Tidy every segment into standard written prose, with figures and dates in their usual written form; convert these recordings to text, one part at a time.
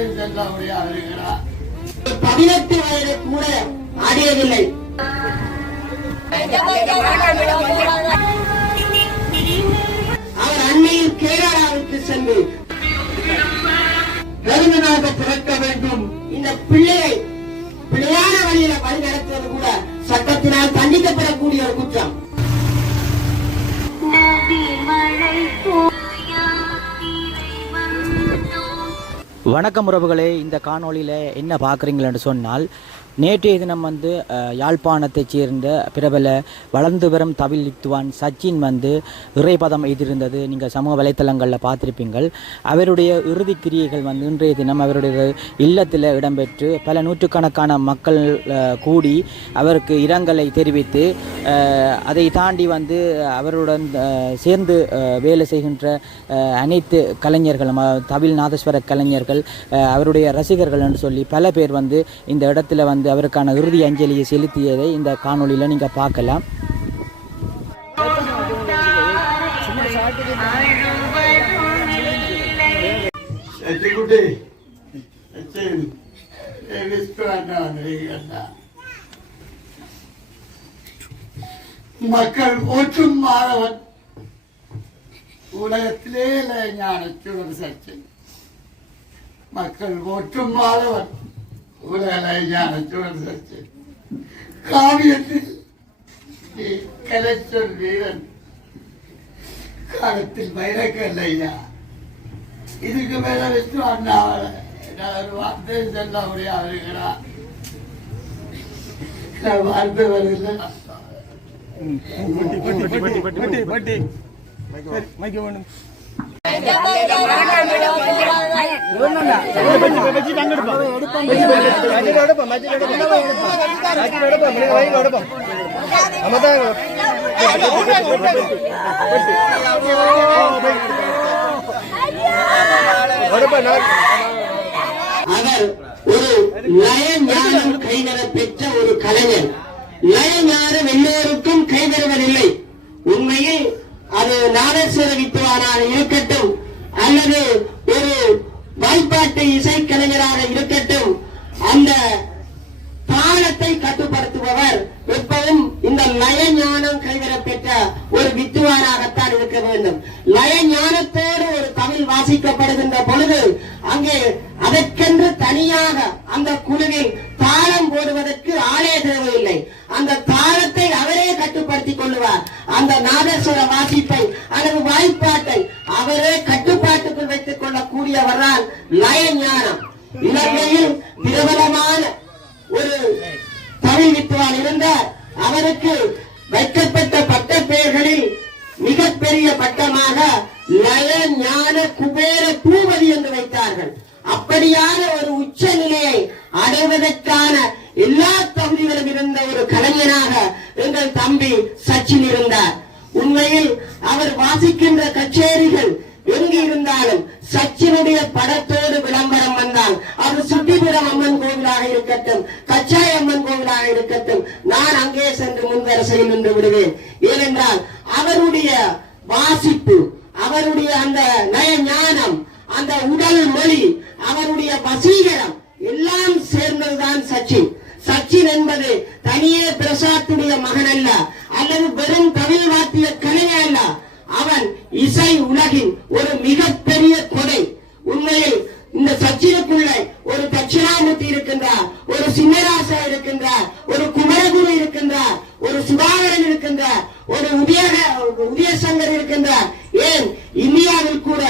18 வயது கூட ஆடியதில்லை. அவர் அண்மையில் கேரளாவுக்கு சென்று கருமனாக பிறக்க வேண்டும். இந்த பிள்ளையை பிள்ளையான வழியில வழி நடத்துவது கூட சட்டத்தினால் தண்டிக்கப்படக்கூடிய ஒரு குற்றம். வணக்கம் உறவுகளே, இந்த காணொளியில் என்ன பார்க்குறீங்களன்னு சொன்னால், நேற்றைய தினம் யாழ்ப்பாணத்தைச் சேர்ந்த பிரபல வளர்ந்து வரும் தவில் வித்துவான் சச்சின் இறைபதம் எய்திருந்தது. நீங்கள் சமூக வலைத்தளங்களில் பார்த்துருப்பீங்கள். அவருடைய இறுதிக் கிரியைகள் இன்றைய தினம் அவருடைய இல்லத்தில் இடம்பெற்று பல நூற்றுக்கணக்கான மக்கள் கூடி அவருக்கு இரங்கலை தெரிவித்து, அதை தாண்டி அவருடன் சேர்ந்து வேலை செய்கின்ற அனைத்து கலைஞர்களும், தவில் நாதஸ்வர கலைஞர்கள், அவருடைய ரசிகர்கள் என்று சொல்லி பல பேர் இந்த இடத்துல அவருக்கான இறுதி அஞ்சலியை செலுத்தியதை இந்த காணொளியில் நீங்கள் பார்க்கலாம். மக்கள் போற்றும் மாணவன், உலகத்திலே ஞானச்சுடர் சச்சின். மக்கள் போற்றும் மாணவன், உலக காவியத்தில் கலைச்சொல் வீரன், காலத்தில் வைரக்கல்லையா. இதுக்கு மேல விஷ்ணு அண்ணாவள ஒரு வார்த்தை சொல்ல முடியாதுங்களா? வார்த்தை வருது. அவர் ஒரு லயஞானம் கைவர பெற்ற ஒரு கலைஞர். லயஞானம் எல்லோருக்கும் கைவருவதில்லை. உண்மையில் அது நாதஸ்வர வித்துவானாக இருக்கட்டும் அல்லது ஒரு வாய்ப்பாட்டு இசைக்கலைஞராக இருக்கட்டும், அந்த தாளத்தை கட்டுப்படுத்துபவர் எப்பவும் இந்த லயஞானம் கைவர பெற்ற ஒரு வித்துவானாகத்தான் இருக்க வேண்டும். லயஞானத்தோடு ஒரு தமிழ் வாசிக்கப்படுகின்ற பொழுது அங்கே அதற்கென்று தனியாக அந்த குழுவில் தாளம் போடுவதற்கு ஆளே தேவையில்லை. அந்த தாளத்தை அவரே கட்டுப்படுத்திக் கொள்வார். அந்த நாதஸ்வர வாசிப்பை அல்லது வாய்ப்பாட்டை அவரே கட்டுப்பாட்டுக்குள் வைத்துக் கொள்ளக்கூடியவர் தான் லயஞானம். இலங்கையில் பிரபலமான ஒரு தமிழ் வித்துவான் இருந்தார். அவருக்கு வைக்கப்பட்ட பட்ட பெயர்களில் மிகப்பெரிய பட்டமாக லயஞான குபேர பூபதி என்று வைத்தார்கள். அப்படியான ஒரு உச்ச நிலையை அடைவதற்கான எல்லா தகுதிகளும் இருந்த ஒரு கலைஞனாக எங்கள் தம்பி சச்சின் இருந்தார். உண்மையில் அவர் வாசிக்கின்ற கச்சேரிகள் எங்கு இருந்தாலும் சச்சினுடைய படத்தோடு விளம்பரம் வந்தால், அது சுட்டிபுரம் அம்மன் கோவிலாக இருக்கட்டும், கச்சாய் அம்மன் கோவிலாக இருக்கட்டும், நான் அங்கே சென்று முன்வரிசையில் நின்று விடுவேன். ஏனென்றால் அவருடைய வாசிப்பு, அவருடைய அந்த நயஞானம், அந்த உடல் மொழி, அவருடைய வசீகரம் எல்லாம் சேர்ந்ததுதான் சச்சின். சச்சின் என்பது தனியே பிரசாத்துடைய மகன் அல்ல, அல்லது வெறும் தமிழ் வாத்திய கலைஞர் அல்ல. அவன் இசை உலகின் ஒரு மிகப்பெரிய கொடை. உண்மையில் இந்த சச்சினுக்குள்ளே ஒரு தட்சிணாமூர்த்தி இருக்கின்றார், ஒரு சின்னராசா இருக்கின்றார், ஒரு குமரகுரு இருக்கின்றார், ஒரு சுதாகரன் இருக்கின்றார், ஒரு உதயசங்கர் இருக்கின்றார். ஏன் இந்தியாவில் கூட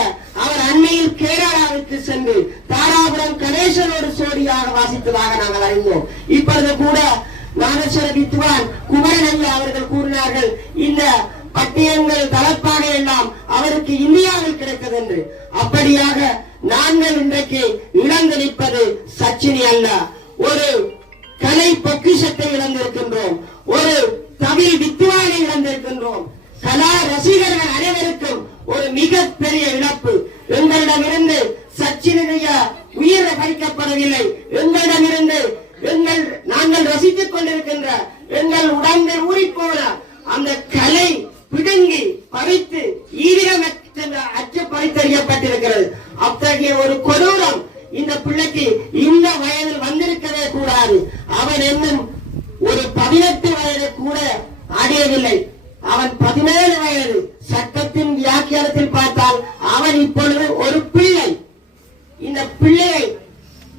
அவர் அண்மையில் கேரளாவுக்கு சென்று தாராபுரம் கணேசனோடு சோடியாக வாசித்ததாக நாங்கள் அறிந்தோம். இப்பொழுது கூட நாதஸ்வர வித்வான் குமரன் ஐயா அவர்கள் கூறினார்கள், இந்த பட்டியங்கள் தலப்பாக எல்லாம் அவருக்கு இந்தியாவில் கிடைத்தது என்று. அப்படியாக நாங்கள் இன்றைக்கு இழந்திருப்பது சச்சினி அல்ல, ஒரு கலை பொக்கிஷத்தை இழந்திருக்கின்றோம், ஒரு தமிழ் வித்துவானை இழந்திருக்கின்றோம். கலா ரசிகர்கள் அனைவருக்கும் ஒரு மிகப்பெரிய இழப்பு. எங்களிடமிருந்து சச்சினுடைய உயிர் பறிக்கப்படவில்லை. எங்களிடமிருந்து நாங்கள் ரசித்துக் கொண்டிருக்கின்ற எங்கள் உடம்பில் ஊறிப்போன அந்த கலை பிடுங்கி பறித்து ஈவிரம் அச்சு பறித்தறியப்பட்டிருக்கிறது. அத்தகைய ஒரு கொடூரம் இந்த பிள்ளை 18 வயது கூட அடையவில்லை. அவன் 17 வயது. சட்டத்தின் வியாக்கியானத்தில் பார்த்தால் அவன் இப்பொழுது ஒரு பிள்ளை. இந்த பிள்ளையை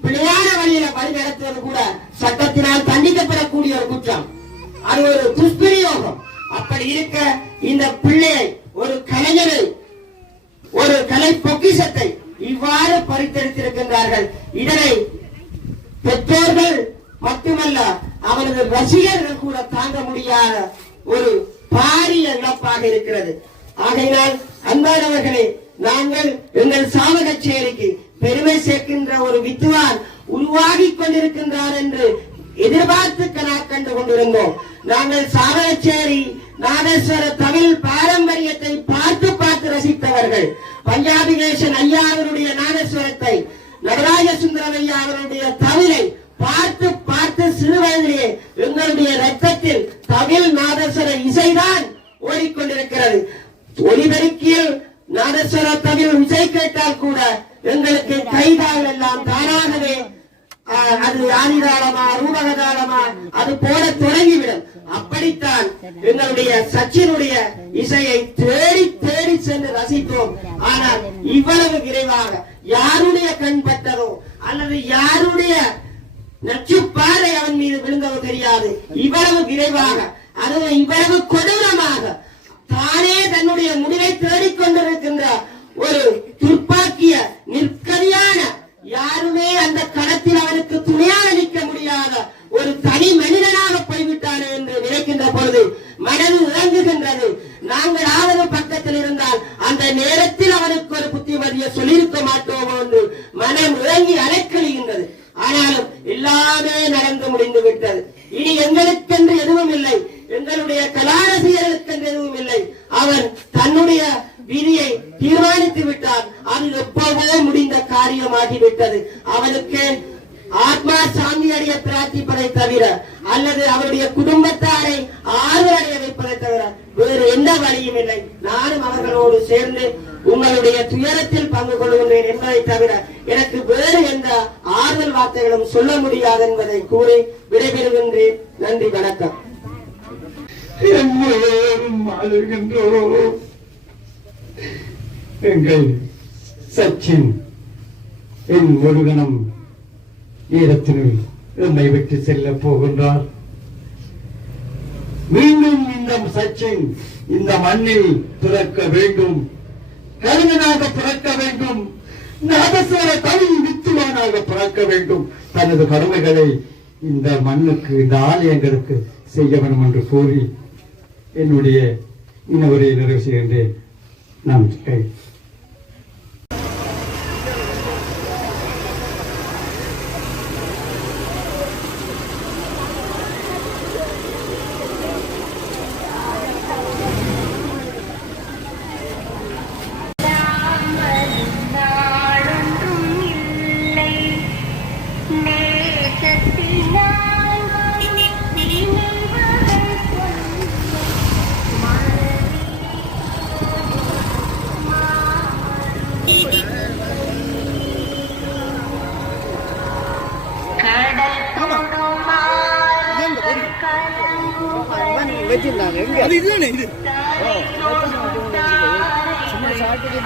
பிள்ளையான வழியில வழி நடத்துவது கூட சட்டத்தினால் தண்டிக்கப்படக்கூடிய ஒரு குற்றம். அது ஒரு துஷ்பிரயோகம். அப்படி இருக்க இந்த பிள்ளையை, ஒரு கலைஞரை, ஒரு கலை பொக்கிஷத்தை இவ்வாறு பறித்தெடுத்திருக்கின்றார்கள். இதனை பெற்றோர்கள் மட்டுமல்ல, அவரது ரசிகர்கள் கூட தாங்க முடியாத ஒரு பாரிய இழப்பாக இருக்கிறது. ஆகையினால் அன்பானவர்களே, நாங்கள் எங்கள் சாவகச்சேரிக்கு பெருமை சேர்க்கின்ற ஒரு வித்துவான் உருவாகி கொண்டிருக்கின்றார் என்று எதிர்பார்த்து கண்டு கொண்டிருந்தோம். நாங்கள் சாவகச்சேரி நாதேஸ்வர தமிழ் பாரம்பரியத்தை பார்த்து பார்த்து ரசித்தவர்கள். பஞ்சாபி நேசன் ஐயா அவருடைய நாதேஸ்வரத்தை, நடராஜ சுந்தரம் ஐயா அவருடைய தமிழை பார்த்து பார்த்து சிறு வயதிலே எங்களுடைய ரத்தத்தில் தமிழ் நாதஸ்வர இசைதான் ஓடிக்கொண்டிருக்கிறது. ஒலிபெருக்கியில் நாதஸ்வர தமிழ் இசை கேட்டால் கூட எங்களுக்கு கைகால் எல்லாம் தானாகவே அது ஆதிதாளமா ரூபகதாளமா அது போல தொடங்கிவிடும். அப்படித்தான் எங்களுடைய சச்சினுடைய இசையை தேடி தேடி சென்று ரசித்தோம். ஆனால் இவ்வளவு விரைவாக யாருடைய கண் பட்டதோ அல்லது யாருடைய நச்சுப்பாறை அவன் மீது விழுந்ததோ தெரியாது. இவ்வளவு விரைவாக, அதுவும் இவ்வளவு கொடூரமாக தானே தன்னுடைய முடிவை தேடிக்கொண்டிருக்கின்ற ஒரு துர்ப்பாக்கிய நிற்கதியான, யாருமே அந்த களத்தில் அவனுக்கு துணையாக நிற்க முடியாத ஒரு தனி மனிதனாக போய்விட்டானே என்று நினைக்கின்ற பொழுது மனது இறங்குகின்றது. நாங்கள் ஆதரவு பக்கத்தில் இருந்தால் அந்த நேரத்தில் அவனுக்கு ஒரு புத்திமதியை சொல்லியிருக்க மாட்டோமோ என்று மனம் இறங்கி அலைக்கழிகின்றது. ஆனாலும் எல்லாமே நடந்து முடிந்து விட்டது. இனி எங்களுக்கென்று எதுவும் இல்லை, எங்களுடைய கலாரசிகர்களுக்கென்று எதுவும் இல்லை. அவன் தன்னுடைய விதியை தீர்மானித்து விட்டார். அது எப்பவோ முடிந்த காரியமாகிவிட்டது. அவனுக்கு ஆத்மா சாந்தி அடைய பிரார்த்திப்பதை தவிர அல்லது அவருடைய குடும்பத்தாரை ஆறுதல் அடைய வைப்பதை தவிர வேறு எந்த வழியும் இல்லை. நானும் அவர்களோடு சேர்ந்து உங்களுடைய துயரத்தில் பங்கு கொள்கின்றேன் என்பதை தவிர எனக்கு வேறு எந்த ஆறுதல் வார்த்தைகளும் சொல்ல முடியாது என்பதை கூறி விடைபெறுகின்றேன். நன்றி, வணக்கம். எங்கள் சச்சின் என் முருகனம் ஈரத்தினுள் என்னை விட்டு செல்ல போகின்றார். மீண்டும் இந்த சச்சின் இந்த மண்ணில் பிறக்க வேண்டும், கலைஞனாக பிறக்க வேண்டும், நாதஸ்வர தமிழ் வித்துவானாக பிறக்க வேண்டும். தனது கடமைகளை இந்த மண்ணுக்கு, இந்த ஆலயங்களுக்கு செய்ய வேண்டும் என்று கூறி என்னுடைய இன்னொரு நிறைவு செய்கின்றேன். நன்றி. அது இதுதானே இது சும்மா சாப்பிட்டு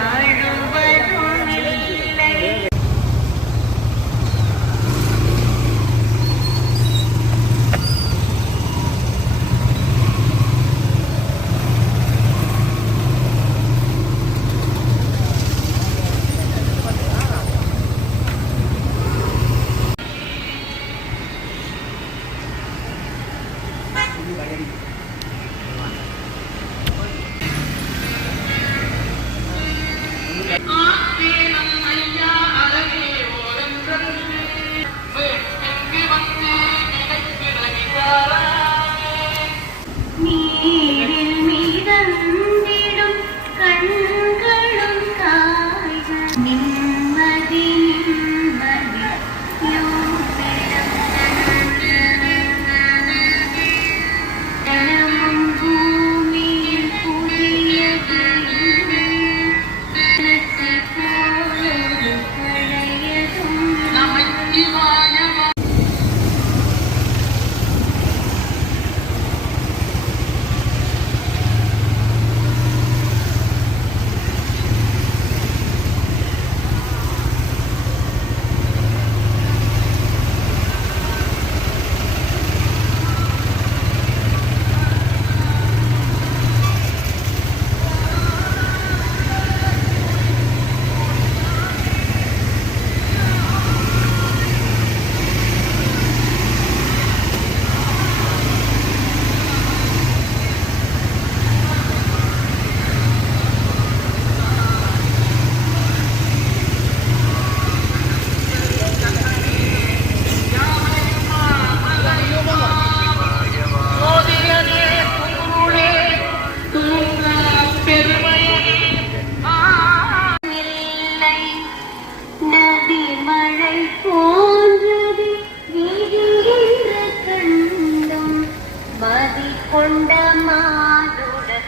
கொண்ட மாதுடன்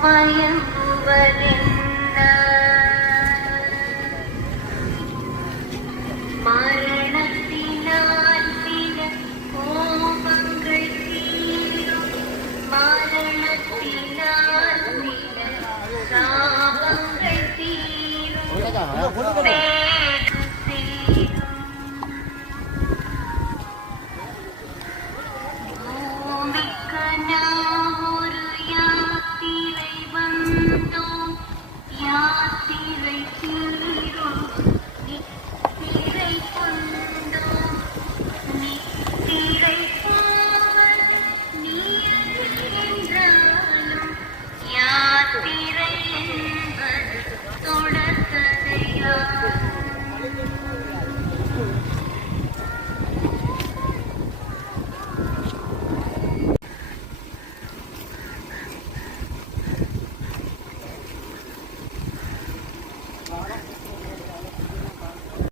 மயங்குவதென்ன மரணத்தினால் சில கோபங்கள் தீரும் மரணத்தினால் சில சாபங்கள் தீரும்